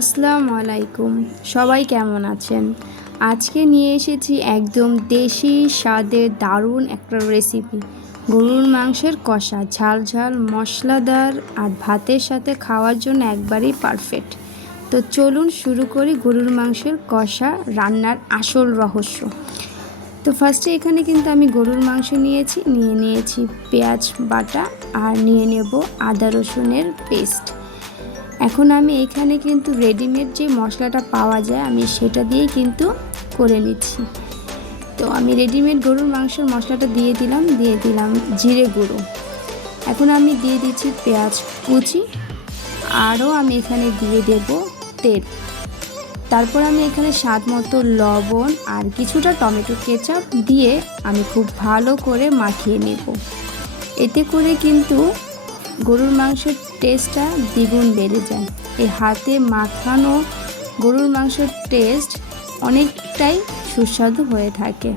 আসসালামু আলাইকুম। সবাই কেমন আছেন? আজকে নিয়ে এসেছি একদম দেশি স্বাদের দারুণ একটা রেসিপি। গরুর মাংসের কষা, ঝাল ঝাল মশলাদার আর ভাতের সাথে খাওয়ার জন্য একবারেই পারফেক্ট। তো চলুন শুরু করি গরুর মাংসের কষা রান্নার আসল রহস্য। তো ফার্স্টে এখানে কিন্তু আমি গরুর মাংস নিয়েছি পেঁয়াজ বাটা আর নিয়ে নেব আদা রসুনের পেস্ট। এখন আমি এখানে কিন্তু রেডিমেড যে মশলাটা পাওয়া যায় আমি সেটা দিয়েই কিন্তু করে নিচ্ছি। তো আমি রেডিমেড গরুর মাংসের মশলাটা দিয়ে দিলাম জিরে গুঁড়ো। এখন আমি দিয়ে দিচ্ছি পেঁয়াজ কুচি, আরও আমি এখানে দিয়ে দেব তেল। তারপর আমি এখানে স্বাদ মতো লবণ আর কিছুটা টমেটো কেচাপ দিয়ে আমি খুব ভালো করে মাখিয়ে নেব। এতে করে কিন্তু গরুর মাংসের টেস্টটা দ্বিগুণ বেড়ে যায়। এই হাতে মাখানো গরুর মাংসের টেস্ট অনেকটাই সুস্বাদু হয়ে থাকে।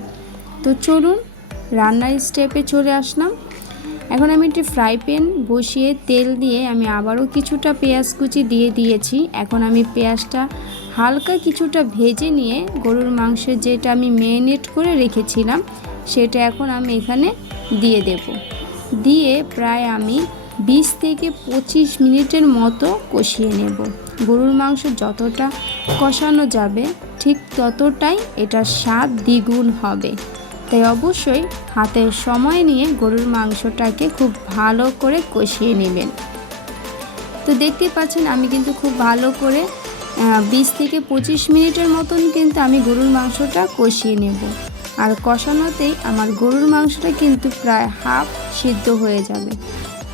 তো চলুন রান্নার স্টেপে চলে আসলাম। এখন আমি একটি ফ্রাই প্যান বসিয়ে তেল দিয়ে আমি আবারও কিছুটা পেঁয়াজ কুচি দিয়ে দিয়েছি। এখন আমি পেঁয়াজটা হালকা কিছুটা ভেজে নিয়ে গরুর মাংসের যেটা আমি ম্যারিনেট করে রেখেছিলাম সেটা এখন আমি এখানে দিয়ে দেব। দিয়ে প্রায় আমি 20 থেকে 25 মিনিটের মতো কষিয়ে নেব। গরুর মাংস যতটা কষানো যাবে ঠিক ততটাই এটার স্বাদ দ্বিগুণ হবে। তাই অবশ্যই হাতের সময় নিয়ে গরুর মাংসটাকে খুব ভালো করে কষিয়ে নেবেন। তো দেখতে পাচ্ছেন আমি কিন্তু খুব ভালো করে 20 থেকে 25 মিনিটের মতন কিন্তু আমি গরুর মাংসটা কষিয়ে নেব। আর কষানোতেই আমার গরুর মাংসটা কিন্তু প্রায় হাফ সিদ্ধ হয়ে যাবে।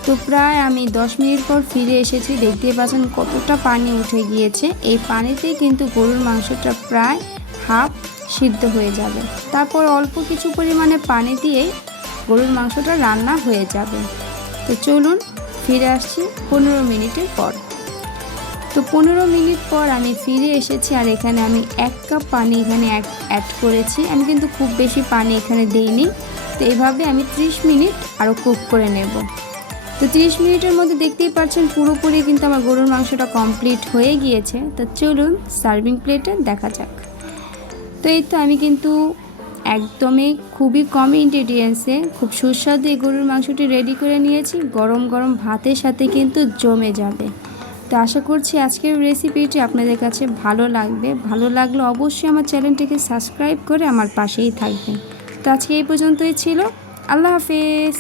তো প্রায় আমি 10 মিনিট পর ফিরে এসেছি। দেখতে পাচ্ছেন কতটা পানি উঠে গিয়েছে। এই পানিতেই কিন্তু গরুর মাংসটা প্রায় হাফ সিদ্ধ হয়ে যাবে। তারপর অল্প কিছু পরিমাণে পানি দিয়েই গরুর মাংসটা রান্না হয়ে যাবে। তো চলুন ফিরে আসছি 15 মিনিটের পর। তো 15 মিনিট পর আমি ফিরে এসেছি আর এখানে আমি 1 কাপ পানি এখানে অ্যাড করেছি। আমি কিন্তু খুব বেশি পানি এখানে দিইনি। তো এইভাবে আমি 30 মিনিট আরও কুক করে নেব। তো 30 মিনিটের মধ্যে দেখতেই পাচ্ছেন পুরোপুরি কিন্তু আমার গরুর মাংসটা কমপ্লিট হয়ে গিয়েছে। তো চলুন সার্ভিং প্লেটে দেখা যাক। তো এই তো আমি কিন্তু একদমই খুবই কম ইনগ্রেডিয়েন্টসে খুব সুস্বাদু এই গরুর মাংসটি রেডি করে নিয়েছি। গরম গরম ভাতের সাথে কিন্তু জমে যাবে। তো আশা করছি আজকের রেসিপিটি আপনাদের কাছে ভালো লাগবে। ভালো লাগলে অবশ্যই আমার চ্যানেলটিকে সাবস্ক্রাইব করে আমার পাশেই থাকবেন। তো আজকে এই পর্যন্তই ছিল। আল্লাহ হাফেজ।